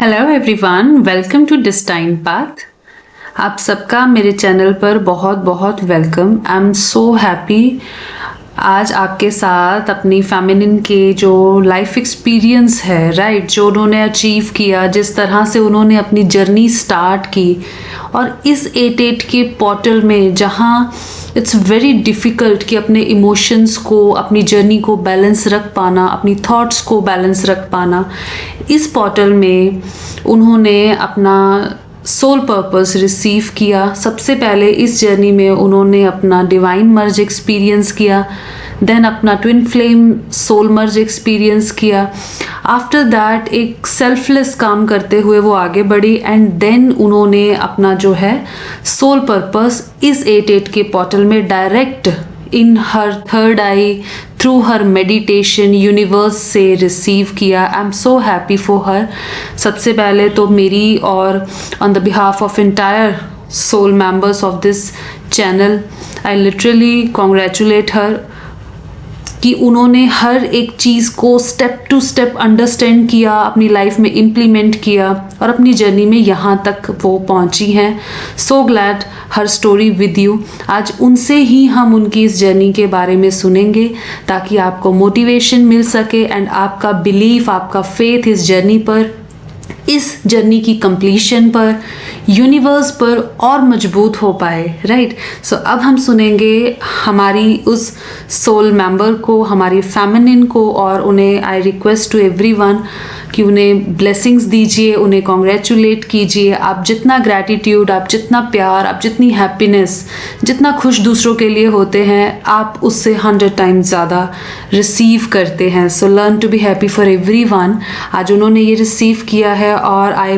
Hello everyone, welcome to Destine Path. आप सबका मेरे चैनल पर बहुत बहुत welcome. I am so happy आज आपके साथ अपनी फेमिनिन के जो लाइफ एक्सपीरियंस है, राइट, जो उन्होंने अचीव किया, जिस तरह से उन्होंने अपनी जर्नी स्टार्ट की, और इस 8-8 के पोर्टल में जहाँ इट्स वेरी डिफ़िकल्ट कि अपने इमोशंस को, अपनी जर्नी को बैलेंस रख पाना, अपनी थॉट्स को बैलेंस रख पाना, इस पोर्टल में उन्होंने अपना सोल पर्पस रिसीव किया। सबसे पहले इस जर्नी में उन्होंने अपना डिवाइन मर्ज एक्सपीरियंस किया, देन अपना ट्विन फ्लेम सोल मर्ज एक्सपीरियंस किया। आफ्टर दैट एक सेल्फलेस काम करते हुए वो आगे बढ़ी, एंड देन उन्होंने अपना जो है सोल पर्पस इस 8-8 के पोर्टल में direct in her third eye through her meditation universe से रिसीव किया। I am so happy for her. सबसे पहले तो मेरी और on the behalf of entire soul members of this channel, I literally congratulate her कि उन्होंने हर एक चीज़ को स्टेप टू स्टेप अंडरस्टैंड किया, अपनी लाइफ में इम्प्लीमेंट किया, और अपनी जर्नी में यहाँ तक वो पहुँची हैं। So glad her story with you. आज उनसे ही हम उनकी इस जर्नी के बारे में सुनेंगे ताकि आपको मोटिवेशन मिल सके एंड आपका बिलीफ, आपका फेथ इस जर्नी पर, इस जर्नी की कंप्लीशन पर, यूनिवर्स पर और मजबूत हो पाए, राइट। सो अब हम सुनेंगे हमारी उस सोल मेंबर को, हमारी फेमिनिन को, और उन्हें आई रिक्वेस्ट टू एवरीवन कि उन्हें ब्लेसिंग्स दीजिए, उन्हें कॉन्ग्रेचुलेट कीजिए। आप जितना ग्रैटिट्यूड, आप जितना प्यार, आप जितनी हैप्पीनेस, जितना खुश दूसरों के लिए होते हैं, आप उससे 100 टाइम्स ज़्यादा रिसीव करते हैं। So learn to be happy for everyone. आज उन्होंने ये रिसीव किया है और I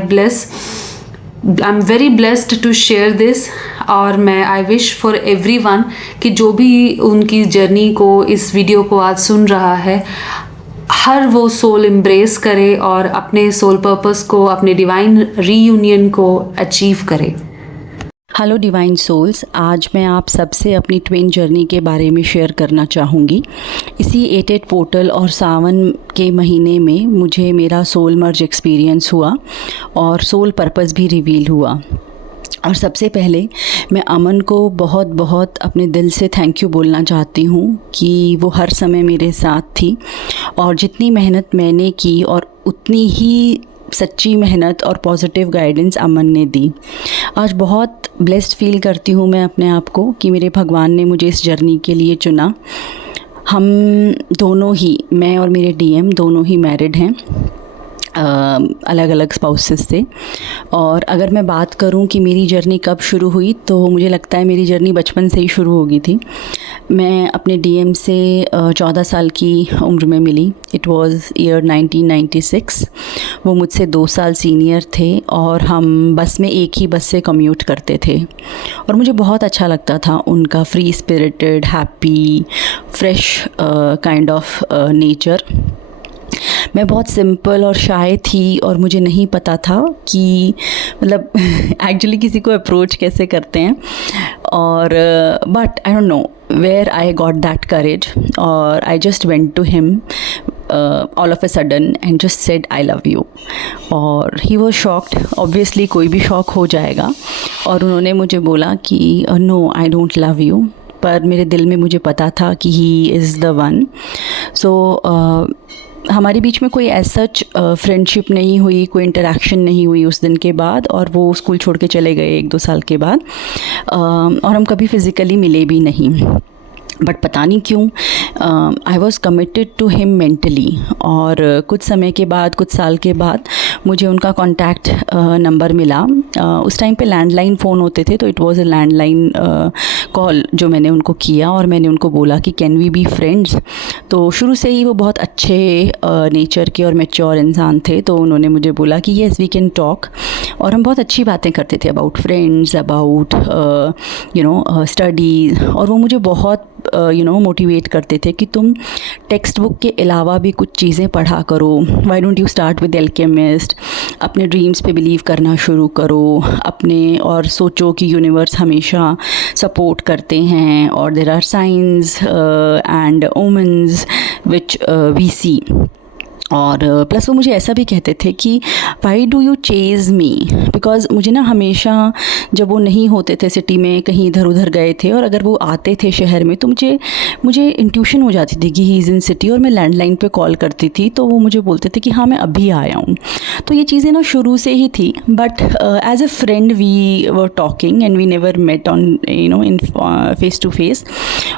am very blessed to share this. और मैं आई विश फॉर एवरीवन कि जो भी उनकी जर्नी को, इस वीडियो को आज सुन रहा है, हर वो सोल एम्ब्रेस करे और अपने सोल पर्पस को, अपने डिवाइन रीयूनियन को अचीव करे। हेलो डिवाइन सोल्स, आज मैं आप सबसे अपनी ट्विन जर्नी के बारे में शेयर करना चाहूँगी। इसी 8-8 पोर्टल और सावन के महीने में मुझे मेरा सोल मर्ज एक्सपीरियंस हुआ और सोल पर्पस भी रिवील हुआ। और सबसे पहले मैं अमन को बहुत बहुत अपने दिल से थैंक यू बोलना चाहती हूँ कि वो हर समय मेरे साथ थी, और जितनी मेहनत मैंने की और उतनी ही सच्ची मेहनत और पॉजिटिव गाइडेंस अमन ने दी। आज बहुत ब्लेस्ड फील करती हूँ मैं अपने आप को कि मेरे भगवान ने मुझे इस जर्नी के लिए चुना। हम दोनों ही, मैं और मेरे डीएम दोनों ही मैरिड हैं अलग अलग स्पाउसेस से। और अगर मैं बात करूं कि मेरी जर्नी कब शुरू हुई, तो मुझे लगता है मेरी जर्नी बचपन से ही शुरू हो गई थी। मैं अपने डीएम से 14 साल की उम्र में मिली। It was year 1996। वो मुझसे 2 साल सीनियर थे और हम बस में एक ही बस से कम्यूट करते थे, और मुझे बहुत अच्छा लगता था उनका free spirited, happy, fresh kind of nature. मैं बहुत सिंपल और शाय थी, और मुझे नहीं पता था कि मतलब एक्चुअली किसी को अप्रोच कैसे करते हैं, और but I don't know where I got that courage, और I just went to him all of a sudden and just said I love you. और ही वॉज शॉक्ड, ऑब्वियसली कोई भी शॉक हो जाएगा, और उन्होंने मुझे बोला कि no I don't love you, पर मेरे दिल में मुझे पता था कि he is the one. So हमारे बीच में कोई एज सच फ्रेंडशिप नहीं हुई, कोई इंटरेक्शन नहीं हुई उस दिन के बाद, और वो स्कूल छोड़ के चले गए 1-2 साल के बाद, और हम कभी फिज़िकली मिले भी नहीं। बट पता नहीं क्यों I was committed to him mentally. और कुछ समय के बाद, कुछ साल के बाद मुझे उनका कॉन्टैक्ट नंबर मिला। उस टाइम पे लैंडलाइन फ़ोन होते थे, तो it was a landline call जो मैंने उनको किया, और मैंने उनको बोला कि कैन वी बी फ्रेंड्स। तो शुरू से ही वो बहुत अच्छे नेचर के और मैच्योर इंसान थे, तो उन्होंने मुझे बोला कि येस वी कैन टॉक। और हम बहुत अच्छी बातें करते थे अबाउट फ्रेंड्स, अबाउट स्टडीज़, और वो मुझे बहुत मोटिवेट करते थे कि तुम टेक्स्ट बुक के अलावा भी कुछ चीज़ें पढ़ा करो। Why don't you start with alchemist, अपने ड्रीम्स पे बिलीव करना शुरू करो अपने, और सोचो कि यूनिवर्स हमेशा सपोर्ट करते हैं, और there are signs and omens which we see. और प्लस वो मुझे ऐसा भी कहते थे कि why do you chase me, because मुझे ना हमेशा जब वो नहीं होते थे सिटी में, कहीं इधर उधर गए थे, और अगर वो आते थे शहर में तो मुझे इंट्यूशन हो जाती थी कि ही इज़ इन सिटी, और मैं लैंडलाइन पे कॉल करती थी तो वो मुझे बोलते थे कि हाँ मैं अभी आया हूँ। तो ये चीज़ें ना शुरू से ही थी, but as a friend we were talking and we never met on in face to face,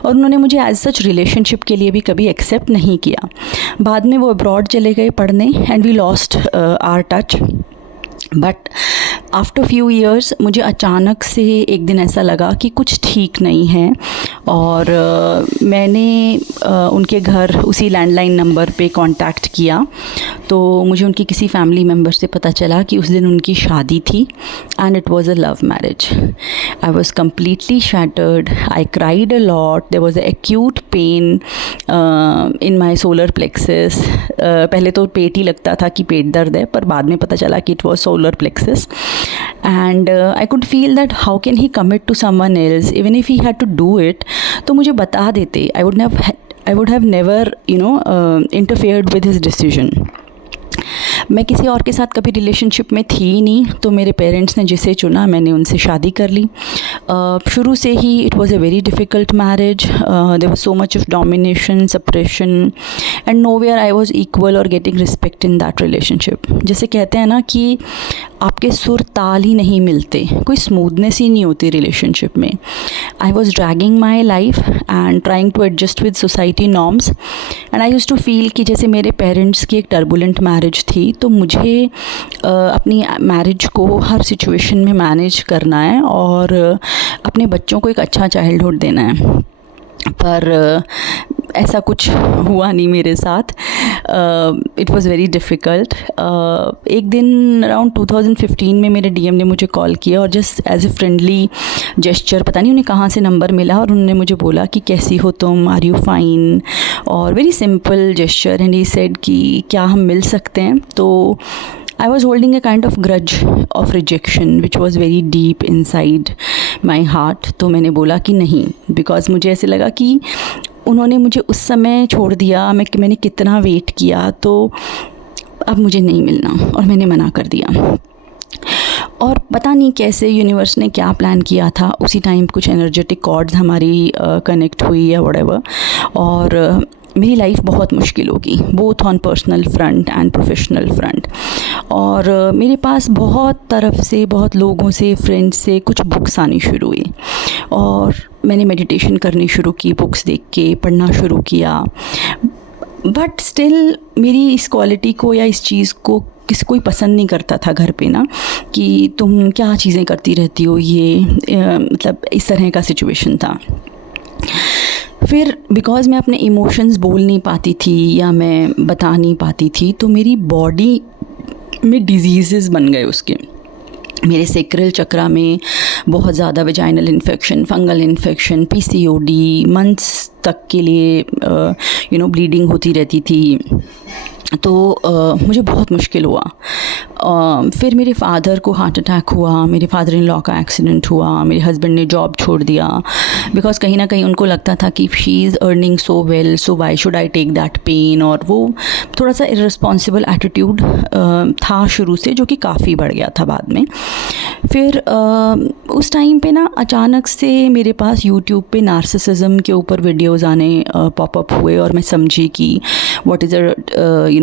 और उन्होंने मुझे एज सच रिलेशनशिप के लिए भी कभी एक्सेप्ट नहीं किया। बाद में वो अब्रॉड चले गए पढ़ने and we lost our touch. But after few years मुझे अचानक से एक दिन ऐसा लगा कि कुछ ठीक नहीं है, और मैंने उनके घर उसी लैंडलाइन नंबर पे कांटेक्ट किया तो मुझे उनकी किसी फैमिली मेम्बर से पता चला कि उस दिन उनकी शादी थी and it was a love marriage. I was completely shattered, I cried a lot, there was a acute pain in my solar plexus. पहले तो पेट ही लगता था कि पेट दर्द है, पर बाद में पता चला कि it was solar plexus, and I could feel that how can he commit to someone else, even if he had to do it तो मुझे बता देते। I would have never interfered with his decision. मैं किसी और के साथ कभी रिलेशनशिप में थी ही नहीं, तो मेरे पेरेंट्स ने जिसे चुना मैंने उनसे शादी कर ली। शुरू से ही it was a very difficult marriage, there was so much of domination, suppression, and nowhere I was equal और getting respect in that relationship. जैसे कहते हैं ना कि आपके सुर ताल ही नहीं मिलते, कोई स्मूथनेस ही नहीं होती रिलेशनशिप में। I was dragging my life and trying to adjust with society norms, and I use to feel कि जैसे मेरे पेरेंट्स की एक टर्बुलेंट मैरिज थी, तो मुझे अपनी मैरिज को हर सिचुएशन में मैनेज करना है और अपने बच्चों को एक अच्छा चाइल्डहुड देना है। पर ऐसा कुछ हुआ नहीं मेरे साथ। It was very difficult. एक दिन अराउंड 2015 में मेरे डीएम ने मुझे कॉल किया और just as a friendly gesture, पता नहीं उन्हें कहाँ से नंबर मिला, और उन्होंने मुझे बोला कि कैसी हो तुम, आर यू फाइन, और very simple gesture, and he said कि क्या हम मिल सकते हैं। तो I was holding a kind of grudge of rejection which was very deep inside my heart. तो मैंने बोला कि नहीं, because मुझे ऐसे लगा कि उन्होंने मुझे उस समय छोड़ दिया, मैंने कितना वेट किया, तो अब मुझे नहीं मिलना, और मैंने मना कर दिया। और पता नहीं कैसे यूनिवर्स ने क्या प्लान किया था, उसी टाइम कुछ एनर्जेटिक कॉर्ड्स हमारी कनेक्ट हुई या व्हाटएवर, और मेरी लाइफ बहुत मुश्किल होगी, both on personal front end professional front. और मेरे पास बहुत तरफ से, बहुत लोगों से, फ्रेंड्स से कुछ बुक्स आनी शुरू हुई, और मैंने मेडिटेशन करनी शुरू की, बुक्स देख के पढ़ना शुरू किया। बट स्टिल मेरी इस क्वालिटी को या इस चीज़ को किसी कोई पसंद नहीं करता था घर पे ना, कि तुम क्या चीज़ें करती रहती हो, ये मतलब इस तरह का सिचुएशन था। फिर बिकॉज़ मैं अपने इमोशंस बोल नहीं पाती थी या मैं बता नहीं पाती थी, तो मेरी बॉडी में डिजीज़ेस बन गए उसके। मेरे सेक्रल चक्रा में बहुत ज़्यादा vaginal infection, fungal infection, PCOD, months तक के लिए ब्लीडिंग होती रहती थी। तो मुझे बहुत मुश्किल हुआ। फिर मेरे फादर को हार्ट अटैक हुआ, मेरे फादर इन लॉ का एक्सीडेंट हुआ, मेरे हस्बैंड ने जॉब छोड़ दिया, बिकॉज़ कहीं ना कहीं उनको लगता था कि she is earning so well, so why should I take that pain. और वो थोड़ा सा इर्रेस्पॉन्सिबल एटीट्यूड था शुरू से, जो कि काफ़ी बढ़ गया था बाद में। फिर उस टाइम पे ना अचानक से मेरे पास यूट्यूब पे नार्सिसिज्म के ऊपर वीडियोज़ आने पॉपअप हुए, और मैं समझी कि what is a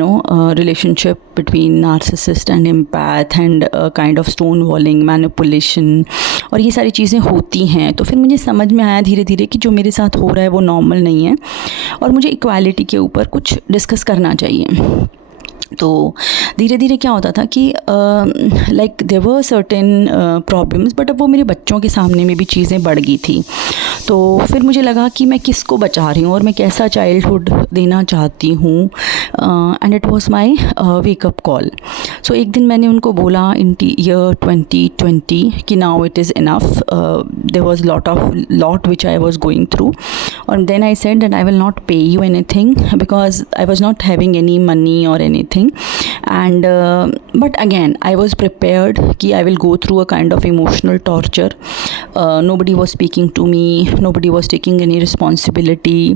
relationship between narcissist and empath and kind of stone वॉलिंग, manipulation, और ये सारी चीज़ें होती हैं। तो फिर मुझे समझ में आया धीरे धीरे कि जो मेरे साथ हो रहा है वो नॉर्मल नहीं है, और मुझे इक्वालिटी के ऊपर कुछ डिस्कस करना चाहिए। तो धीरे धीरे क्या होता था कि like there were certain problems, but अब वो मेरे बच्चों के सामने में भी चीज़ें बढ़ गई थी। तो फिर मुझे लगा कि मैं किसको बचा रही हूँ और मैं कैसा चाइल्डहुड देना चाहती हूँ, and it was my wake up call. So एक दिन मैंने उनको बोला इन ईयर 2020 कि now it is enough, there was lot which I was going through, और then I said that I will not pay you anything because I was not having any money और anything, and but again I was prepared कि I will go through a kind of emotional torture, nobody was speaking to me, nobody was taking any responsibility.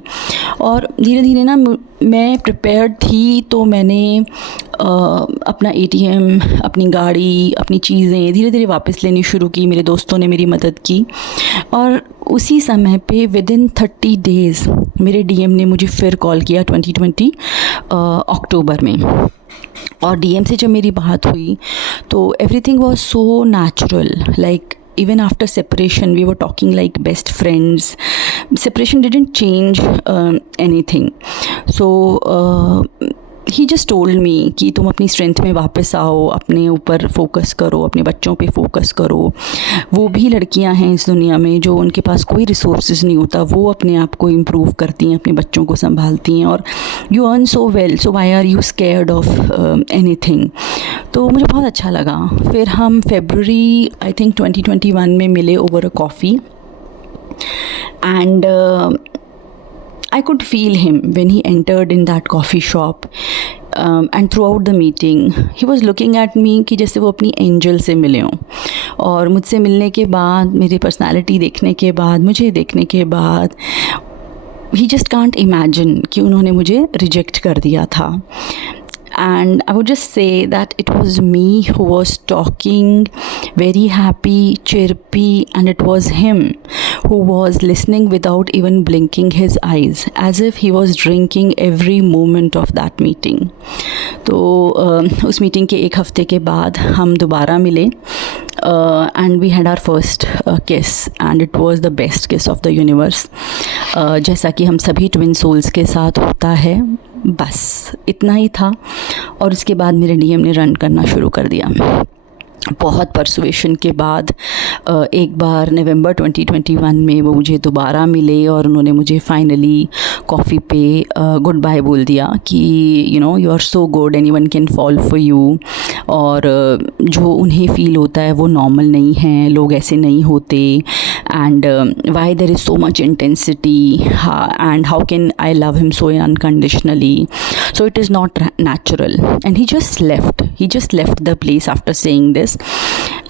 और धीरे धीरे ना मैं prepared थी, तो मैंने अपना ATM, अपनी गाड़ी, अपनी चीज़ें धीरे धीरे वापस लेनी शुरू की। मेरे दोस्तों ने मेरी मदद की और उसी समय पे विदिन 30 डेज़ मेरे DM ने मुझे फिर कॉल किया 2020 अक्टूबर में। और DM से जब मेरी बात हुई तो everything was so natural, like even after separation we were talking like best friends. Separation didn't change anything. So he just told me कि तुम अपनी स्ट्रेंथ में वापस आओ, अपने ऊपर फोकस करो, अपने बच्चों पे फोकस करो। वो भी लड़कियां हैं इस दुनिया में जो उनके पास कोई रिसोर्सेज नहीं होता, वो अपने आप को इम्प्रूव करती हैं, अपने बच्चों को संभालती हैं, और you earn so well, so why are you scared of anything. तो मुझे बहुत अच्छा लगा। फिर हम फरवरी आई थिंक 2021 में मिले over a coffee, and I could feel him when he entered in that coffee shop, and throughout the meeting he was looking at me कि जैसे वो अपनी एंजल से मिले हों। और मुझसे मिलने के बाद, मेरी पर्सनालिटी देखने के बाद, मुझे देखने के बाद, he just can't imagine कि उन्होंने मुझे रिजेक्ट कर दिया था। And I would just say that it was me who was talking, very happy, chirpy, and it was him who was listening without even blinking his eyes, as if he was drinking every moment of that meeting. तो उस meeting के एक हफ़्ते के बाद हम दोबारा मिले, and we had our first kiss, and it was the best kiss of the universe. जैसा कि हम सभी ट्विन सोल्स के साथ होता है, बस इतना ही था। और उसके बाद मेरे DM ने रन करना शुरू कर दिया। बहुत परसुएशन के बाद एक बार नवंबर 2021 में वो मुझे दोबारा मिले और उन्होंने मुझे फाइनली कॉफ़ी पे गुड बाय बोल दिया कि you are so good, anyone can fall for you. और जो उन्हें फ़ील होता है वो नॉर्मल नहीं है, लोग ऐसे नहीं होते, and why there is so much intensity, and how can I love him so unconditionally, so it is not natural. And he just left the place after saying this,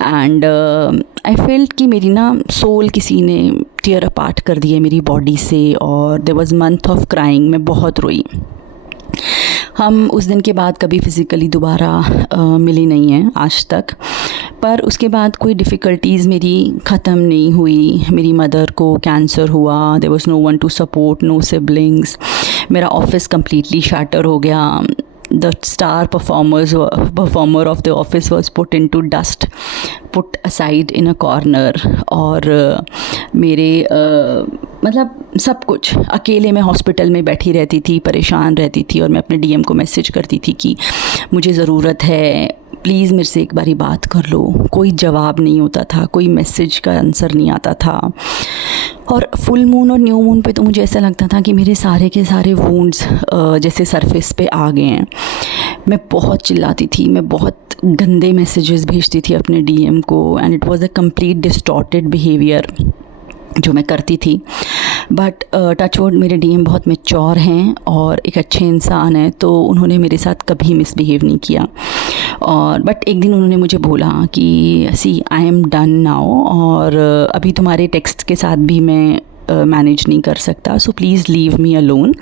and I felt कि मेरी ना soul किसी ने tier apart कर दी है मेरी body से, और there was month of crying. मैं बहुत रोई। हम उस दिन के बाद कभी फ़िज़िकली दोबारा मिले नहीं हैं आज तक, पर उसके बाद कोई डिफ़िकल्टीज़ मेरी ख़त्म नहीं हुई। मेरी मदर को कैंसर हुआ, there was no one to support, no siblings. मेरा ऑफिस कम्प्लीटली शैटर हो गया। The star performer of the office was put into dust, put aside in a corner. और मेरे मतलब सब कुछ अकेले मैं हॉस्पिटल में बैठी रहती थी, परेशान रहती थी, और मैं अपने DM को मैसेज करती थी कि मुझे ज़रूरत है, प्लीज़ मेरे से एक बारी बात कर लो। कोई जवाब नहीं होता था, कोई मैसेज का आंसर नहीं आता था। और फुल मून और न्यू मून पे तो मुझे ऐसा लगता था कि मेरे सारे के सारे वुंड्स जैसे सरफेस पे आ गए हैं। मैं बहुत चिल्लाती थी, मैं बहुत गंदे मैसेजेस भेजती थी अपने DM को, and it was a complete distorted behaviour जो मैं करती थी। बट टचवुड मेरे DM बहुत मैच्योर हैं और एक अच्छे इंसान हैं, तो उन्होंने मेरे साथ कभी मिसबिहेव नहीं किया। और बट एक दिन उन्होंने मुझे बोला कि सी आई एम डन नाउ, और अभी तुम्हारे टेक्स्ट के साथ भी मैं मैनेज नहीं कर सकता, so please leave me alone.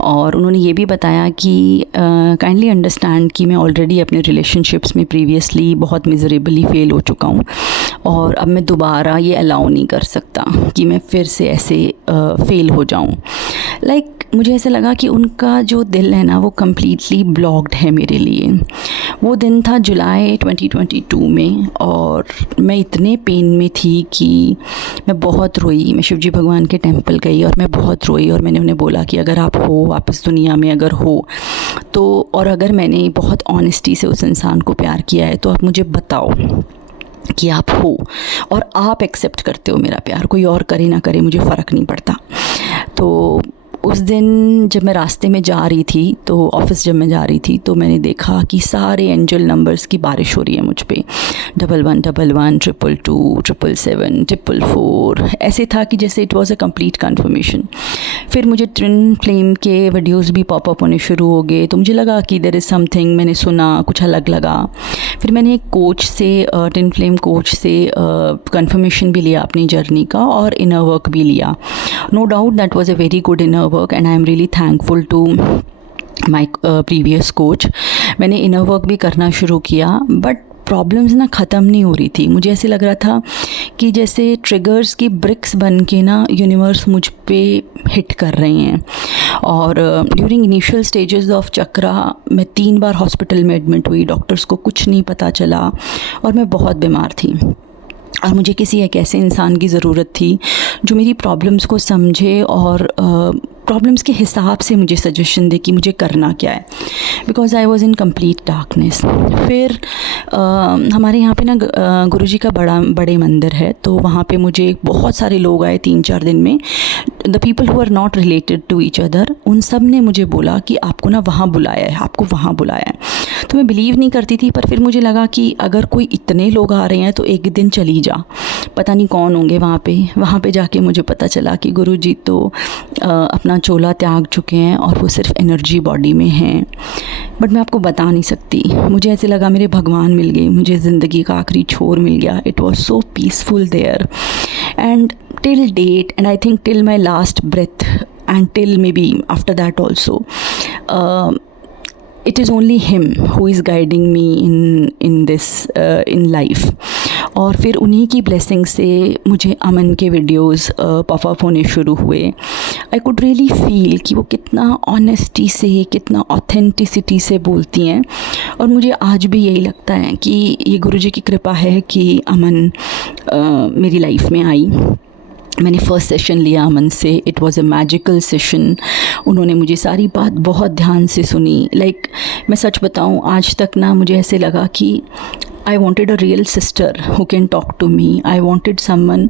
और उन्होंने ये भी बताया कि काइंडली अंडरस्टैंड कि मैं ऑलरेडी अपने रिलेशनशिप्स में प्रीवियसली बहुत मिजरेबली फ़ेल हो चुका हूँ, और अब मैं दोबारा ये अलाउ नहीं कर सकता कि मैं फिर से ऐसे फ़ेल हो जाऊँ। लाइक मुझे ऐसा लगा कि उनका जो दिल है ना वो कम्प्लीटली ब्लॉक्ड है मेरे लिए। वो दिन था जुलाई 2022 में, और मैं इतने पेन में थी कि मैं बहुत रोई। मैं शिवजी भगवान के टेंपल गई और मैं बहुत रोई, और मैंने उन्हें बोला कि अगर आप हो वापस दुनिया में, अगर हो तो, और अगर मैंने बहुत ऑनेस्टी से उस इंसान को प्यार किया है तो आप मुझे बताओ कि आप हो और आप एक्सेप्ट करते हो मेरा प्यार। कोई और करे ना करे मुझे फ़र्क नहीं पड़ता। तो उस दिन जब मैं रास्ते में जा रही थी, तो ऑफ़िस जब मैं जा रही थी, तो मैंने देखा कि सारे एंजल नंबर्स की बारिश हो रही है मुझ पे। 1111, 222, 777, 444। ऐसे था कि जैसे it was a complete confirmation. फिर मुझे ट्विन फ्लेम के वीडियोस भी पॉपअप होने शुरू हो गए, तो मुझे लगा कि देयर इज़ समथिंग। मैंने सुना, कुछ अलग लगा। फिर मैंने एक कोच से, टिन फ्लेम कोच से कंफर्मेशन भी लिया अपनी जर्नी का और इनर वर्क भी लिया. No doubt that was a very good inner work and I am really thankful to my previous coach. मैंने इनर वर्क भी करना शुरू किया, बट प्रॉब्लम्स ना ख़त्म नहीं हो रही थी. मुझे ऐसे लग रहा था कि जैसे ट्रिगर्स की ब्रिक्स बन के ना यूनिवर्स मुझ पे हिट कर रहे हैं. और ड्यूरिंग इनिशियल स्टेजेस ऑफ चक्रा मैं 3 बार हॉस्पिटल में एडमिट हुई. डॉक्टर्स को कुछ नहीं पता चला और मैं बहुत बीमार थी. और मुझे किसी एक ऐसे इंसान की ज़रूरत थी जो मेरी प्रॉब्लम्स को समझे और प्रॉब्लम्स के हिसाब से मुझे सजेशन दे कि मुझे करना क्या है, because I was in complete darkness. फिर हमारे यहाँ पे ना गुरुजी का बड़े मंदिर है, तो वहाँ पे मुझे बहुत सारे लोग आए 3-4 दिन में. The people who are not related to each other, उन सब ने मुझे बोला कि आपको ना वहाँ बुलाया है, आपको वहाँ बुलाया है. तो मैं बिलीव नहीं करती थी, पर फिर मुझे लगा कि अगर कोई इतने लोग आ रहे हैं तो एक दिन चली जा, पता नहीं कौन होंगे वहाँ पे जाके मुझे पता चला कि गुरुजी तो अपना चोला त्याग चुके हैं और वो सिर्फ एनर्जी बॉडी में हैं. बट मैं आपको बता नहीं सकती. मुझे ऐसे लगा मेरे भगवान मिल गए, मुझे ज़िंदगी का आखिरी छोर मिल गया. It was so peaceful there and till date and I think till my last breath and till maybe after that also it is only him who is guiding me in life. और फिर उन्हीं की blessing से मुझे अमन के videos pop up होने शुरू हुए. आई कुड रियली फील कि वो कितना ऑनेस्टी से, कितना ऑथेंटिसिटी से बोलती हैं. और मुझे आज भी यही लगता है कि ये गुरुजी की कृपा है कि अमन मेरी लाइफ में आई. मैंने फ़र्स्ट सेशन लिया अमन से. It was a magical session. उन्होंने मुझे सारी बात बहुत ध्यान से सुनी. लाइक मैं सच बताऊं, आज तक ना मुझे ऐसे लगा कि I wanted a real sister who can talk to me. I wanted someone,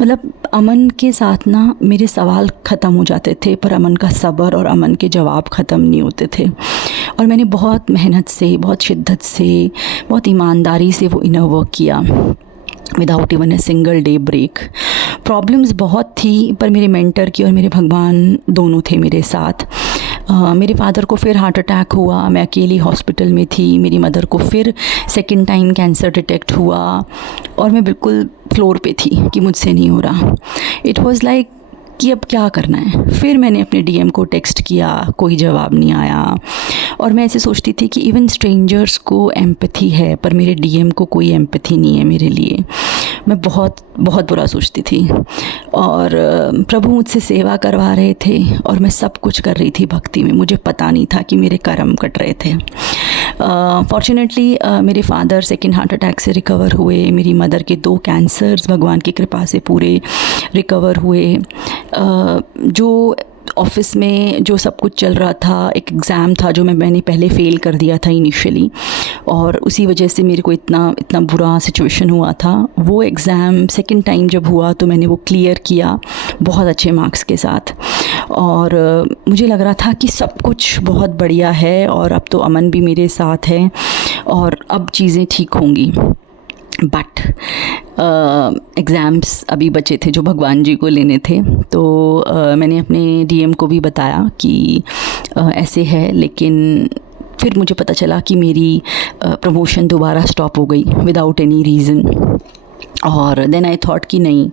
मतलब अमन के साथ ना मेरे सवाल ख़त्म हो जाते थे, पर अमन का सब्र और अमन के जवाब ख़त्म नहीं होते थे. और मैंने बहुत मेहनत से, बहुत शिद्दत से, बहुत ईमानदारी से वो इनर वर्क किया without even a single day break. Problems बहुत थी, पर मेरे मेंटर की और मेरे भगवान दोनों थे मेरे साथ. मेरे फादर को फिर हार्ट अटैक हुआ, मैं अकेली हॉस्पिटल में थी. मेरी मदर को फिर सेकंड टाइम कैंसर डिटेक्ट हुआ और मैं बिल्कुल फ्लोर पे थी कि मुझसे नहीं हो रहा. इट वाज लाइक कि अब क्या करना है. फिर मैंने अपने डीएम को टेक्स्ट किया, कोई जवाब नहीं आया. और मैं ऐसे सोचती थी कि इवन स्ट्रेंजर्स को एम्पैथी है, पर मेरे डीएम को कोई एम्पैथी नहीं है मेरे लिए. मैं बहुत बहुत बुरा सोचती थी. और प्रभु मुझसे सेवा करवा रहे थे और मैं सब कुछ कर रही थी भक्ति में. मुझे पता नहीं था कि मेरे कर्म कट रहे थे. फॉर्चुनेटली मेरे फादर सेकेंड हार्ट अटैक से रिकवर हुए. मेरी मदर के 2 कैंसर्स भगवान की कृपा से पूरे रिकवर हुए. जो ऑफिस में जो सब कुछ चल रहा था, एक एग्ज़ाम था जो मैंने पहले फ़ेल कर दिया था इनिशियली, और उसी वजह से मेरे को इतना बुरा सिचुएशन हुआ था. वो एग्ज़ाम सेकंड टाइम जब हुआ तो मैंने वो क्लियर किया बहुत अच्छे मार्क्स के साथ. और मुझे लग रहा था कि सब कुछ बहुत बढ़िया है और अब तो अमन भी मेरे साथ है और अब चीज़ें ठीक होंगी. बट एग्ज़ाम्स अभी बचे थे जो भगवान जी को लेने थे. तो मैंने अपने डीएम को भी बताया कि ऐसे है. लेकिन फिर मुझे पता चला कि मेरी प्रमोशन दोबारा स्टॉप हो गई विदाउट एनी रीज़न. और देन आई थॉट कि नहीं,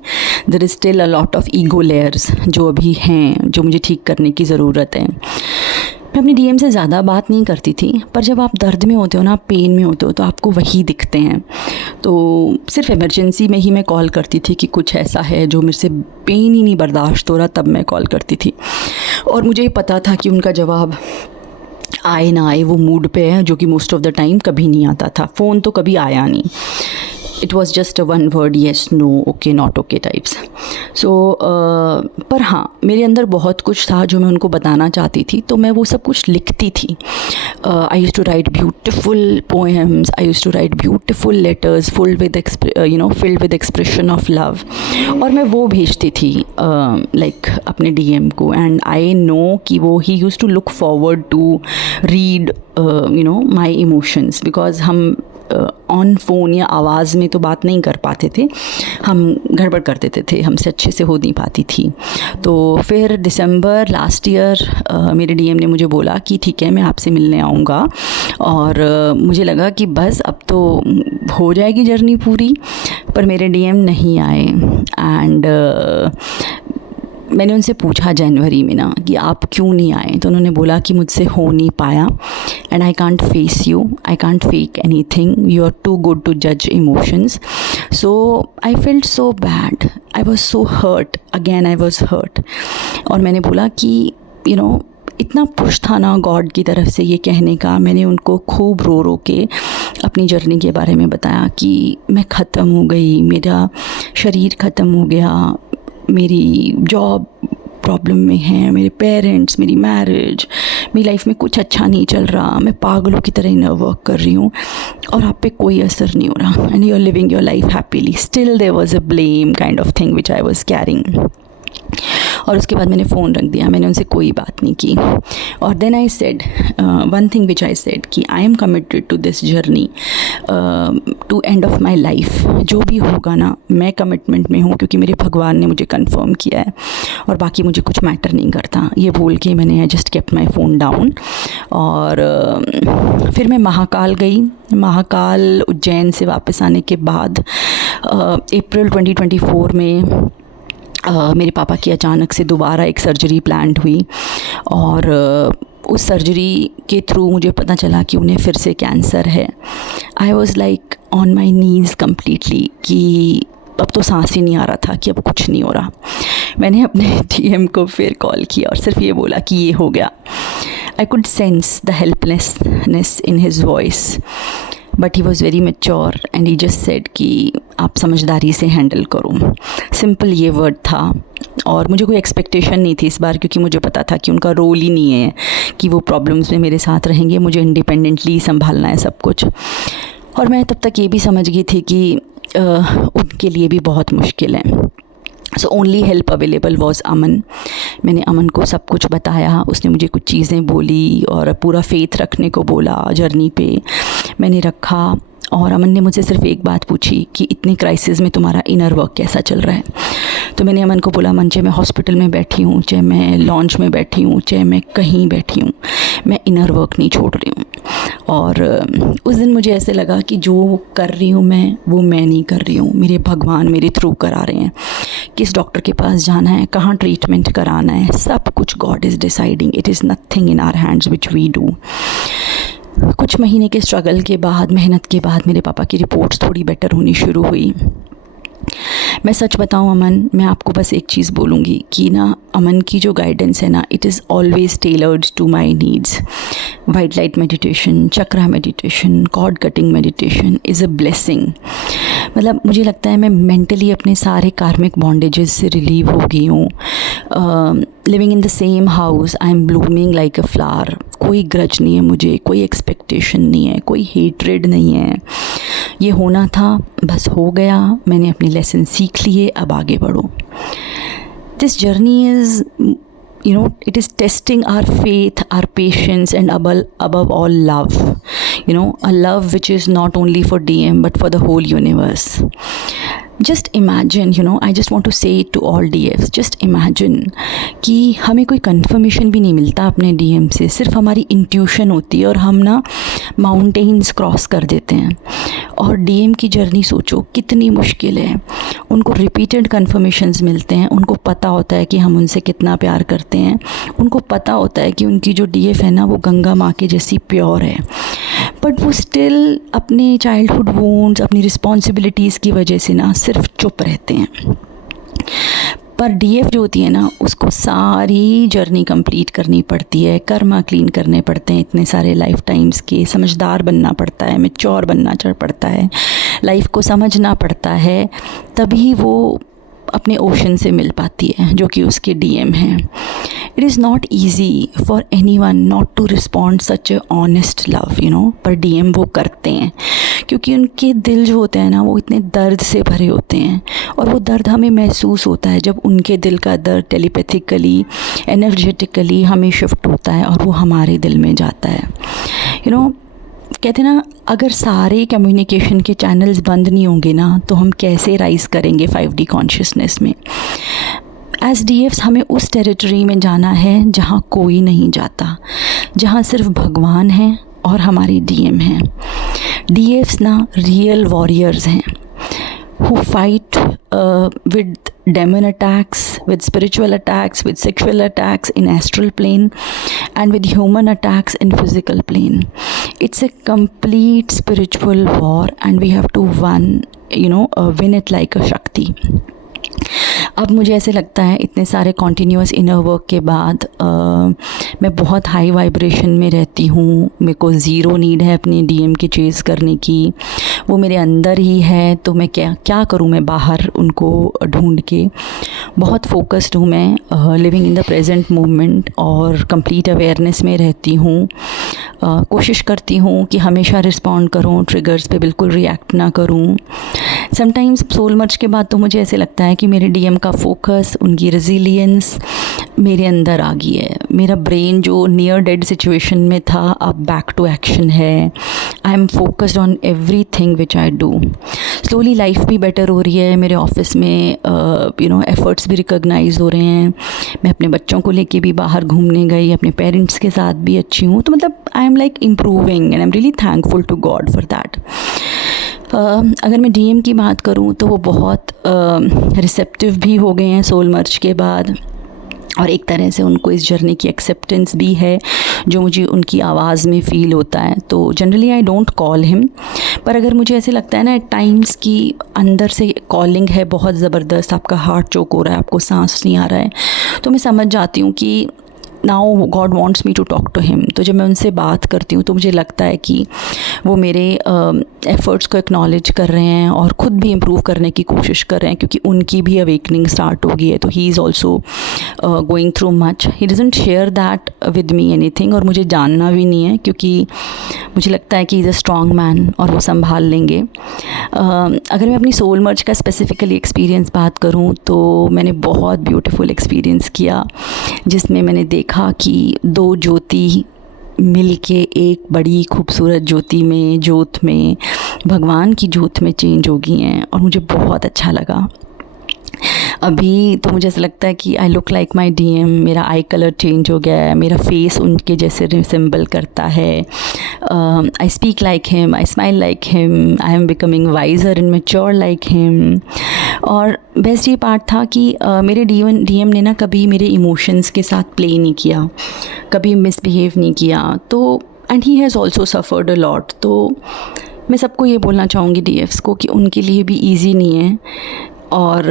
there is still a lot of ego layers जो अभी हैं, जो मुझे ठीक करने की ज़रूरत है. मैं अपनी डीएम से ज़्यादा बात नहीं करती थी, पर जब आप दर्द में होते हो ना, पेन में होते हो, तो आपको वही दिखते हैं. तो सिर्फ इमरजेंसी में ही मैं कॉल करती थी कि कुछ ऐसा है जो मेरे से पेन ही नहीं बर्दाश्त हो रहा, तब मैं कॉल करती थी. और मुझे पता था कि उनका जवाब आए ना आए वो मूड पे है, जो कि मोस्ट ऑफ द टाइम कभी नहीं आता था. फ़ोन तो कभी आया नहीं. It was just a one word, yes no, okay not okay types. So पर हाँ, मेरे अंदर बहुत कुछ था जो मैं उनको बताना चाहती थी, तो मैं वो सब कुछ लिखती थी. I use to write beautiful poems, I use to write beautiful letters fulled with expression of love. और मैं वो भेजती थी लाइक अपने डीएम को. एंड आई नो कि वो he use to look forward to read my emotions, because हम ऑन फ़ोन या आवाज़ में तो बात नहीं कर पाते थे, हम गड़बड़ कर देते थे, हमसे अच्छे से हो नहीं पाती थी। तो फिर दिसंबर लास्ट ईयर मेरे डीएम ने मुझे बोला कि ठीक है मैं आपसे मिलने आऊँगा, और मुझे लगा कि बस अब तो हो जाएगी जर्नी पूरी, पर मेरे डीएम नहीं आए। एंड मैंने उनसे पूछा जनवरी में ना कि आप क्यों नहीं आए, तो उन्होंने बोला कि मुझसे हो नहीं पाया, and I can't face you, I can't fake anything, you are too good to जज emotions. So I felt so bad, I was so hurt, again I was hurt. और मैंने बोला कि यू नो इतना पुश था ना God की तरफ से ये कहने का। मैंने उनको खूब रो रो के अपनी जर्नी के बारे में बताया कि मैं ख़त्म हो गई, मेरा शरीर ख़त्म हो गया, मेरी जॉब प्रॉब्लम में है, मेरे पेरेंट्स, मेरी मैरिज, मेरी लाइफ में कुछ अच्छा नहीं चल रहा, मैं पागलों की तरह इनर वर्क कर रही हूँ और आप पे कोई असर नहीं हो रहा, and you are living your life happily. Still there was a blame kind of thing which I was carrying. और उसके बाद मैंने फ़ोन रख दिया, मैंने उनसे कोई बात नहीं की। और then I said one thing which I said कि I am committed to this journey to end of my life. जो भी होगा ना मैं कमिटमेंट में हूँ, क्योंकि मेरे भगवान ने मुझे कंफर्म किया है और बाकी मुझे कुछ मैटर नहीं करता। ये बोल के मैंने I just kept my phone down. और फिर मैं महाकाल गई। महाकाल उज्जैन से वापस आने के बाद अप्रैल 2024 में मेरे पापा की अचानक से दोबारा एक सर्जरी प्लान्ड हुई, और उस सर्जरी के थ्रू मुझे पता चला कि उन्हें फिर से कैंसर है। I was like on my knees completely कि अब तो सांस ही नहीं आ रहा था कि अब कुछ नहीं हो रहा। मैंने अपने डीएम को फिर कॉल किया और सिर्फ ये बोला कि ये हो गया। I could sense the helplessness in his voice, but he was very mature and he just said कि आप समझदारी से हैंडल करो। सिंपल ये वर्ड था, और मुझे कोई एक्सपेक्टेशन नहीं थी इस बार, क्योंकि मुझे पता था कि उनका रोल ही नहीं है कि वो प्रॉब्लम्स में मेरे साथ रहेंगे, मुझे इंडिपेंडेंटली संभालना है सब कुछ। और मैं तब तक ये भी समझ गई थी कि उनके लिए भी बहुत मुश्किल है। So only help available was Aman. मैंने अमन को सब कुछ बताया, उसने मुझे कुछ चीज़ें बोली और पूरा फेथ रखने को बोला जर्नी पे। मैंने रखा, और अमन ने मुझसे सिर्फ एक बात पूछी कि इतनी क्राइसिस में तुम्हारा इनर वर्क कैसा चल रहा है। तो मैंने अमन को बोला, मन चाहे मैं हॉस्पिटल में बैठी हूँ, चाहे मैं लॉन्च में बैठी हूँ, चाहे मैं कहीं बैठी हूँ, मैं इनर वर्क नहीं छोड़ रही हूँ। और उस दिन मुझे ऐसे लगा कि जो कर रही हूँ मैं, वो मैं नहीं कर रही हूँ, मेरे भगवान मेरे थ्रू करा रहे हैं। किस डॉक्टर के पास जाना है, कहाँ ट्रीटमेंट कराना है, सब कुछ God is deciding. It is nothing in our hands which we do. कुछ महीने के स्ट्रगल के बाद, मेहनत के बाद, मेरे पापा की रिपोर्ट्स थोड़ी बेटर होनी शुरू हुई। मैं सच बताऊं अमन, मैं आपको बस एक चीज़ बोलूँगी कि ना अमन की जो गाइडेंस है ना, it is always tailored to my needs. White light meditation, chakra meditation, cord cutting meditation is a blessing. मतलब मुझे लगता है मैं मेंटली अपने सारे कार्मिक बॉन्डेजेस से रिलीव हो गई हूँ। Living in the same house, I am blooming like a flower. कोई ग्रज नहीं है मुझे, कोई एक्सपेक्टेशन नहीं है, कोई हेट्रेड नहीं है। ये होना था, बस हो गया। मैंने अपने लेसन सीख लिए, अब आगे बढ़ो। This journey is it is testing our faith, our patience, and above all love. A love which is not only for DM but for the whole universe. Just imagine, I just want to say it to all DFs, just imagine कि हमें कोई confirmation भी नहीं मिलता अपने DM से, सिर्फ हमारी इंट्यूशन होती है और हम ना माउंटेन्स क्रॉस कर देते हैं। और DM की जर्नी सोचो कितनी मुश्किल है। उनको रिपीटेड कंफर्मेशंस मिलते हैं, उनको पता होता है कि हम उनसे कितना प्यार करते हैं, उनको पता होता है कि उनकी जो DF है ना वो गंगा माँ के जैसी प्योर है, बट वो स्टिल अपने चाइल्डहुड वोन्ड्स, अपनी रिस्पॉन्सिबिलिटीज़ की वजह से ना सिर्फ चुप रहते हैं। पर DF जो होती है ना, उसको सारी जर्नी कंप्लीट करनी पड़ती है, कर्मा क्लीन करने पड़ते हैं इतने सारे लाइफ टाइम्स के, समझदार बनना पड़ता है, मैच्योर बनना पड़ता है, लाइफ को समझना पड़ता है, तभी वो अपने ओशन से मिल पाती है जो कि उसके DM हैं। It is not easy for anyone not to respond such a honest love, पर DM वो करते हैं, क्योंकि उनके दिल जो होते हैं ना वो इतने दर्द से भरे होते हैं, और वो दर्द हमें महसूस होता है जब उनके दिल का दर्द टेलीपैथिकली, एनर्जेटिकली हमें शिफ्ट होता है और वो हमारे दिल में जाता है। कहते हैं ना, अगर सारे कम्युनिकेशन के चैनल्स बंद नहीं होंगे ना, तो हम कैसे राइज़ करेंगे 5D कॉन्शियसनेस में। एज DFs हमें उस टेरिटरी में जाना है जहाँ कोई नहीं जाता, जहाँ सिर्फ भगवान हैं और हमारी DM हैं। DFs ना रियल वॉरियर्स हैं, who fight with demon attacks, with spiritual attacks, with sexual attacks in astral plane, and with human attacks in physical plane. It's a complete spiritual war, and we have to win it like a Shakti. अब मुझे ऐसे लगता है इतने सारे continuous inner work के बाद मैं बहुत हाई वाइब्रेशन में रहती हूँ। मेरे को ज़ीरो नीड है अपनी DM की चेज़ करने की, वो मेरे अंदर ही है। तो मैं क्या करूँ, मैं बाहर उनको ढूंढ के। बहुत फोकस्ड हूँ मैं, living in the present moment और कंप्लीट अवेयरनेस में रहती हूँ। कोशिश करती हूँ कि हमेशा रिस्पॉन्ड करूँ, ट्रिगर्स पे बिल्कुल रिएक्ट ना करूँ। समटाइम्स सोल मर्ज के बाद तो मुझे ऐसे लगता है कि मेरे DM का फोकस, उनकी रेजिलियंस मेरे अंदर आ गई है। मेरा ब्रेन जो नियर डेड सिचुएशन में था, अब बैक टू एक्शन है। I am focused on everything which I do. Slowly life भी बेटर हो रही है। मेरे ऑफिस में एफर्ट्स भी रिकॉग्नाइज हो रहे हैं। मैं अपने बच्चों को लेके भी बाहर घूमने गई, अपने पेरेंट्स के साथ भी अच्छी हूँ। तो मतलब I am like improving and I am really thankful to God for that. अगर मैं DM की बात करूँ तो वो बहुत रिसेप्टिव भी हो गए हैं सोल मर्ज के बाद, और एक तरह से उनको इस जर्नी की एक्सेप्टेंस भी है जो मुझे उनकी आवाज़ में फ़ील होता है। तो generally I don't call him, पर अगर मुझे ऐसे लगता है ना एट टाइम्स कि अंदर से कॉलिंग है बहुत ज़बरदस्त, आपका हार्ट चोक हो रहा है, आपको सांस नहीं आ रहा है, तो मैं समझ जाती हूँ कि now God wants me to talk to him. तो जब मैं उनसे बात करती हूँ तो मुझे लगता है कि वो मेरे एफ़र्ट्स को एक्नॉलेज कर रहे हैं और ख़ुद भी इम्प्रूव करने की कोशिश कर रहे हैं, क्योंकि उनकी भी अवेकनिंग स्टार्ट हो गई है। तो he is also going through much. He doesn't share that with me anything, और मुझे जानना भी नहीं है, क्योंकि मुझे लगता है कि इज़ अ स्ट्रॉन्ग मैन और वो संभाल लेंगे। अगर मैं अपनी सोल मर्ज का स्पेसिफ़िकली एक्सपीरियंस बात करूँ तो मैंने बहुत ब्यूटीफुल एक्सपीरियंस किया, जिसमें मैंने देखा कि दो ज्योति मिल के एक बड़ी खूबसूरत ज्योत में भगवान की ज्योत में चेंज हो गई हैं, और मुझे बहुत अच्छा लगा। अभी तो मुझे ऐसा लगता है कि I look like my DM, मेरा आई कलर चेंज हो गया है, मेरा फेस उनके जैसे रिसेंबल करता है। I speak like him, I smile like him, I am becoming wiser and mature like him. और बेस्ट ये पार्ट था कि मेरे DM ने ना कभी मेरे इमोशंस के साथ प्ले नहीं किया, कभी मिसबिहेव नहीं किया। तो and he has also suffered a lot. तो मैं सबको ये बोलना चाहूँगी DFs को कि उनके लिए भी ईजी नहीं है। और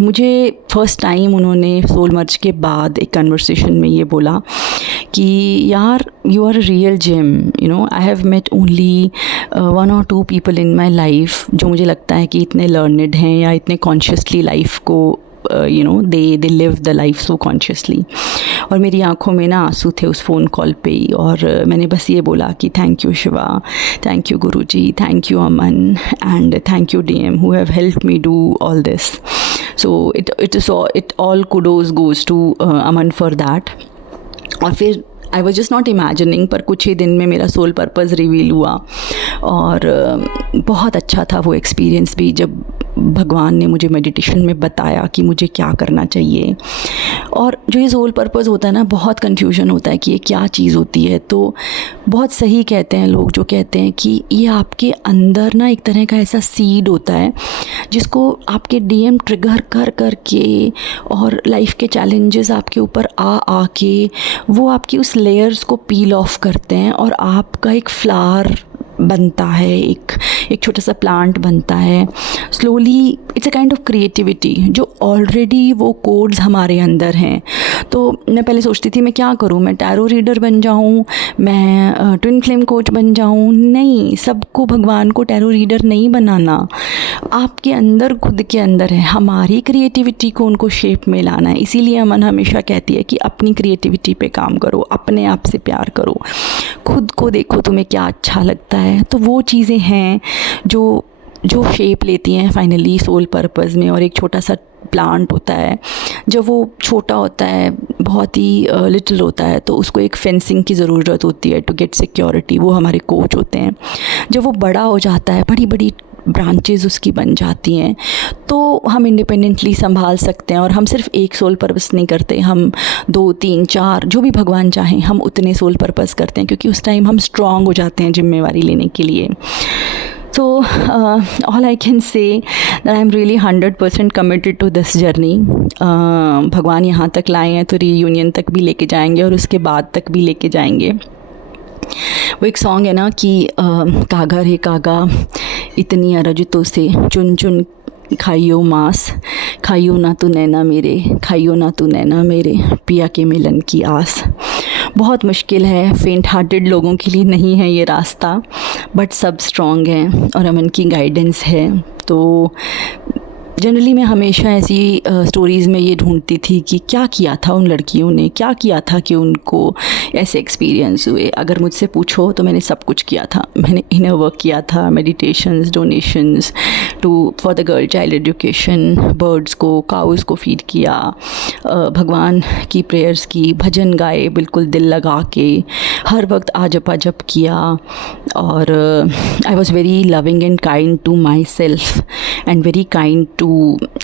मुझे फ़र्स्ट टाइम उन्होंने सोल मर्ज के बाद एक कन्वर्सेशन में ये बोला कि यार you are a real gem, I have met only 1 or 2 people in my life जो मुझे लगता है कि इतने लर्नड हैं या इतने कॉन्शियसली लाइफ को they live the life so consciously। और मेरी आंखों में ना आंसू थे उस फ़ोन कॉल पे ही, और मैंने बस ये बोला कि thank you Shiva, thank you Guruji, thank you Aman, and thank you DM who have helped me do all this। So it all kudos goes to Aman for that। और फिर I was just not imagining, पर कुछ ही दिन में मेरा soul purpose reveal हुआ, और बहुत अच्छा था वो एक्सपीरियंस भी, जब भगवान ने मुझे मेडिटेशन में बताया कि मुझे क्या करना चाहिए। और जो ये सोल पर्पज़ होता है ना, बहुत कन्फ्यूजन होता है कि ये क्या चीज़ होती है। तो बहुत सही कहते हैं लोग जो कहते हैं कि ये आपके अंदर ना एक तरह का ऐसा सीड होता है जिसको आपके DM ट्रिगर कर के और लाइफ के चैलेंजेस आपके ऊपर आ के वो आपकी उस लेयर्स को पील ऑफ करते हैं, और आपका एक फ्लावर बनता है, एक छोटा सा प्लांट बनता है। Slowly it's a kind of creativity जो ऑलरेडी वो कोड्स हमारे अंदर हैं। तो मैं पहले सोचती थी मैं क्या करूँ, मैं टैरो रीडर बन जाऊँ, मैं ट्विन फ्लेम कोच बन जाऊँ। नहीं, सबको भगवान को टैरो रीडर नहीं बनाना, आपके अंदर खुद के अंदर है, हमारी क्रिएटिविटी को उनको शेप में लाना है। इसीलिए अमन हमेशा कहती है कि अपनी क्रिएटिविटी पे काम करो, अपने आप से प्यार करो, खुद को देखो तुम्हें क्या अच्छा लगता है। तो वो चीज़ें हैं जो शेप लेती हैं फाइनली सोल पर्पज़ में, और एक छोटा सा प्लांट होता है, जब वो छोटा होता है, बहुत ही लिटिल होता है, तो उसको एक फेंसिंग की ज़रूरत होती है टू गेट सिक्योरिटी, वो हमारे कोच होते हैं। जब वो बड़ा हो जाता है, बड़ी बड़ी ब्रांचेस उसकी बन जाती हैं, तो हम इंडिपेंडेंटली संभाल सकते हैं। और हम सिर्फ एक सोल पर्पस नहीं करते, हम 2, 3, 4 जो भी भगवान चाहें हम उतने सोल पर्पस करते हैं, क्योंकि उस टाइम हम स्ट्रांग हो जाते हैं जिम्मेवारी लेने के लिए। So all I can say that I am really 100% committed to this journey. भगवान यहाँ तक लाए हैं तो रीयूनियन तक भी लेके जाएंगे और उसके बाद तक भी लेके जाएंगे। वो एक सॉन्ग है ना कि कागा रे कागा इतनी अरजतों से चुन चुन खाइयो मांस, खाइयो ना तू नैना मेरे, खाइयो ना तू नैना मेरे, पिया के मिलन की आस। बहुत मुश्किल है, फेंट हार्टेड लोगों के लिए नहीं है ये रास्ता, बट सब स्ट्रॉन्ग हैं और अमन की गाइडेंस है। तो जनरली मैं हमेशा ऐसी स्टोरीज़ में ये ढूंढती थी कि क्या किया था उन लड़कियों ने, क्या किया था कि उनको ऐसे एक्सपीरियंस हुए। अगर मुझसे पूछो तो मैंने सब कुछ किया था। मैंने इनर वर्क किया था, meditations, donations for the girl child education, birds को, काउज़ को फीड किया, भगवान की प्रेयर्स की, भजन गाए बिल्कुल दिल लगा के, हर वक्त आजपा जप किया। और I was very loving and kind to myself and very kind to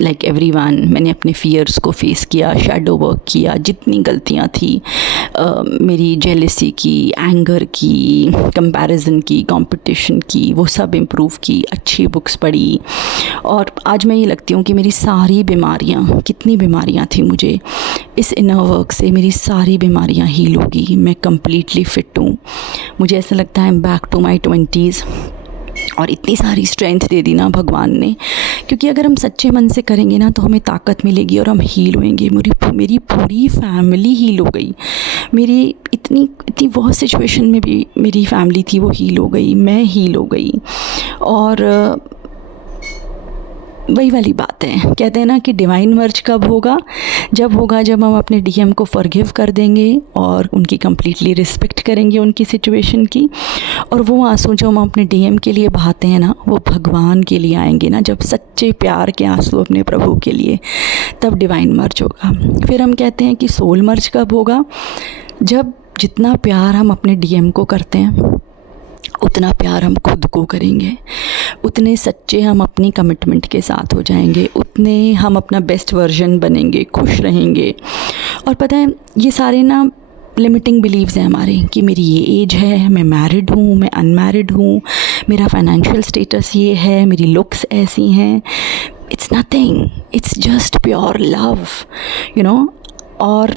like everyone. मैंने अपने फियर्स को फेस किया, शैडो वर्क किया, जितनी गलतियाँ थी मेरी जेलसी की, एंगर की, कंपैरिजन की, कंपटीशन की, वो सब इम्प्रूव की, अच्छी बुक्स पढ़ी। और आज मैं ये लगती हूँ कि मेरी सारी बीमारियाँ, कितनी बीमारियाँ थी मुझे, इस इनर वर्क से मेरी सारी बीमारियाँ हील होगी। मैं कम्प्लीटली फ़िट हूँ। मुझे ऐसा लगता है I am back to my 20s। और इतनी सारी स्ट्रेंथ दे दी ना भगवान ने, क्योंकि अगर हम सच्चे मन से करेंगे ना तो हमें ताकत मिलेगी और हम हील होएंगे। मेरी पूरी फैमिली हील हो गई। मेरी इतनी बहुत सिचुएशन में भी मेरी फैमिली थी, वो हील हो गई, मैं हील हो गई। और वही वाली बात है, कहते हैं ना कि डिवाइन मर्ज कब होगा? जब हम अपने डीएम को फॉरगिव कर देंगे और उनकी कम्प्लीटली रिस्पेक्ट करेंगे उनकी सिचुएशन की। और वो आंसू जो हम अपने डीएम के लिए बहाते हैं ना, वो भगवान के लिए आएंगे ना, जब सच्चे प्यार के आंसू अपने प्रभु के लिए, तब डिवाइन मर्ज होगा। फिर हम कहते हैं कि सोल मर्ज कब होगा? जब जितना प्यार हम अपने डीएम को करते हैं उतना प्यार हम खुद को करेंगे, उतने सच्चे हम अपनी कमिटमेंट के साथ हो जाएंगे, उतने हम अपना बेस्ट वर्जन बनेंगे, खुश रहेंगे। और पता है, ये सारे ना लिमिटिंग बिलीव्स हैं हमारे कि मेरी ये एज है, मैं मैरिड हूँ, मैं अनमैरिड हूँ, मेरा फाइनेंशियल स्टेटस ये है, मेरी लुक्स ऐसी हैं। It's nothing, it's just pure love, you know. और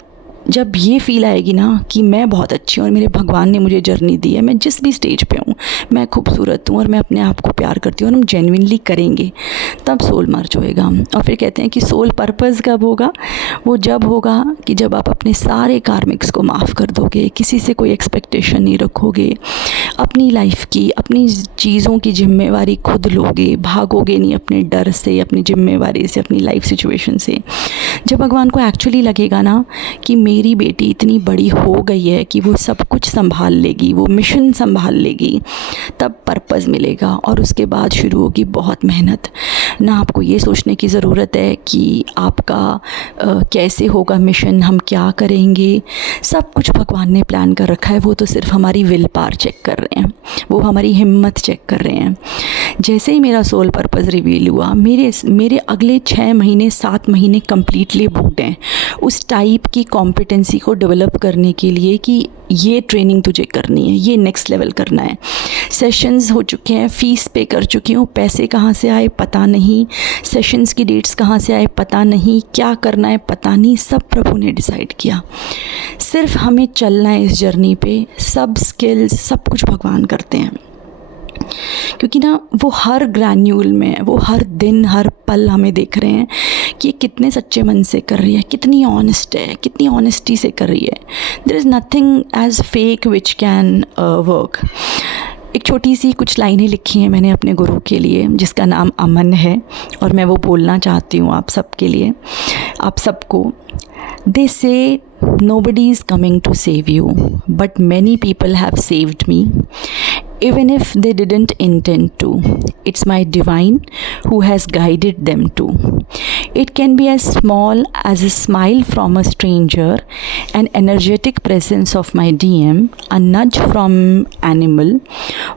जब ये फील आएगी ना कि मैं बहुत अच्छी हूँ और मेरे भगवान ने मुझे जर्नी दी है, मैं जिस भी स्टेज पे हूँ मैं खूबसूरत हूँ और मैं अपने आप को प्यार करती हूँ, और हम जेन्युइनली करेंगे, तब सोल मर्ज होएगा। और फिर कहते हैं कि सोल पर्पस कब होगा? वो जब होगा कि जब आप अपने सारे कार्मिक्स को माफ़ कर दोगे, किसी से कोई एक्सपेक्टेशन नहीं रखोगे, अपनी लाइफ की, अपनी चीज़ों की जिम्मेवारी खुद लोगे, भागोगे नहीं अपने डर से, अपनी जिम्मेवारी से, अपनी लाइफ सिचुएशन से। जब भगवान को एक्चुअली लगेगा ना कि मेरी बेटी इतनी बड़ी हो गई है कि वो सब कुछ संभाल लेगी, वो मिशन संभाल लेगी, तब पर्पस मिलेगा। और उसके बाद शुरू होगी बहुत मेहनत। ना आपको ये सोचने की ज़रूरत है कि आपका कैसे होगा मिशन, हम क्या करेंगे, सब कुछ भगवान ने प्लान कर रखा है। वो तो सिर्फ हमारी विल पावर चेक कर रहे हैं, वो हमारी हिम्मत चेक कर रहे हैं। जैसे ही मेरा सोल पर्पस रिवील हुआ, मेरे अगले 6 महीने 7 महीने कम्प्लीटली बुक्ड हैं उस टाइप की कॉम्पिटेंसी को डेवलप करने के लिए कि ये ट्रेनिंग तुझे करनी है, ये नेक्स्ट लेवल करना है। सेशंस हो चुके हैं, फ़ीस पे कर चुकी हूँ, पैसे कहाँ से आए पता नहीं, सेशंस की डेट्स कहाँ से आए पता नहीं, क्या करना है पता नहीं, सब प्रभु ने डिसाइड किया। सिर्फ हमें चलना है इस जर्नी पे। सब स्किल्स, सब कुछ भगवान करते हैं, क्योंकि ना वो हर ग्रैन्यूल में, वो हर दिन हर पल हमें देख रहे हैं कि कितने सच्चे मन से कर रही है, कितनी ऑनेस्ट है, कितनी ऑनेस्टी से कर रही है। There is nothing as fake which can work. एक छोटी सी कुछ लाइनें लिखी हैं मैंने अपने गुरु के लिए, जिसका नाम अमन है, और मैं वो बोलना चाहती हूँ आप सबके लिए, आप सबको। They say nobody is coming to save you, but many people have saved me, even if they didn't intend to. It's my divine who has guided them to. It can be as small as a smile from a stranger, an energetic presence of my DM, a nudge from animal,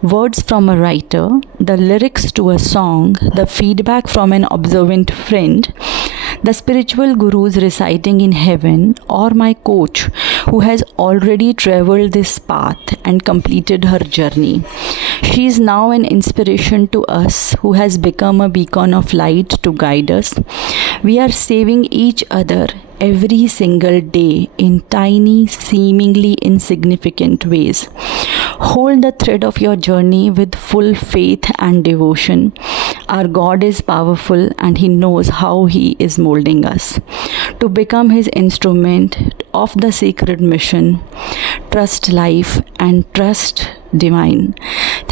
words from a writer, the lyrics to a song, the feedback from an observant friend, the spiritual gurus residing in heaven, or my coach who has already traveled this path and completed her journey. She is now an inspiration to us who has become a beacon of light to guide us. We are saving each other every single day in tiny, seemingly insignificant ways. Hold the thread of your journey with full faith and devotion. Our God is powerful and He knows how He is molding us to become His instrument of the sacred mission. Trust life and trust divine.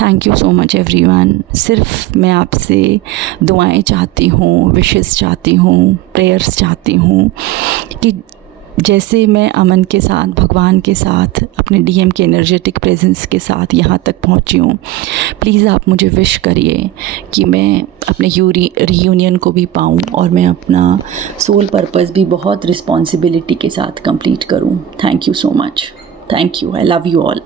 Thank you so much everyone. सिर्फ मैं आपसे दुआएं चाहती हूँ, wishes चाहती हूँ, prayers चाहती हूँ कि जैसे मैं अमन के साथ, भगवान के साथ, अपने डीएम के एनर्जेटिक प्रेजेंस के साथ यहाँ तक पहुँची हूँ, प्लीज़ आप मुझे विश करिए कि मैं अपने रीयूनियन को भी पाऊँ और मैं अपना सोल पर्पस भी बहुत रिस्पॉन्सिबिलिटी के साथ कंप्लीट करूँ. Thank you so much. Thank you. I love you all.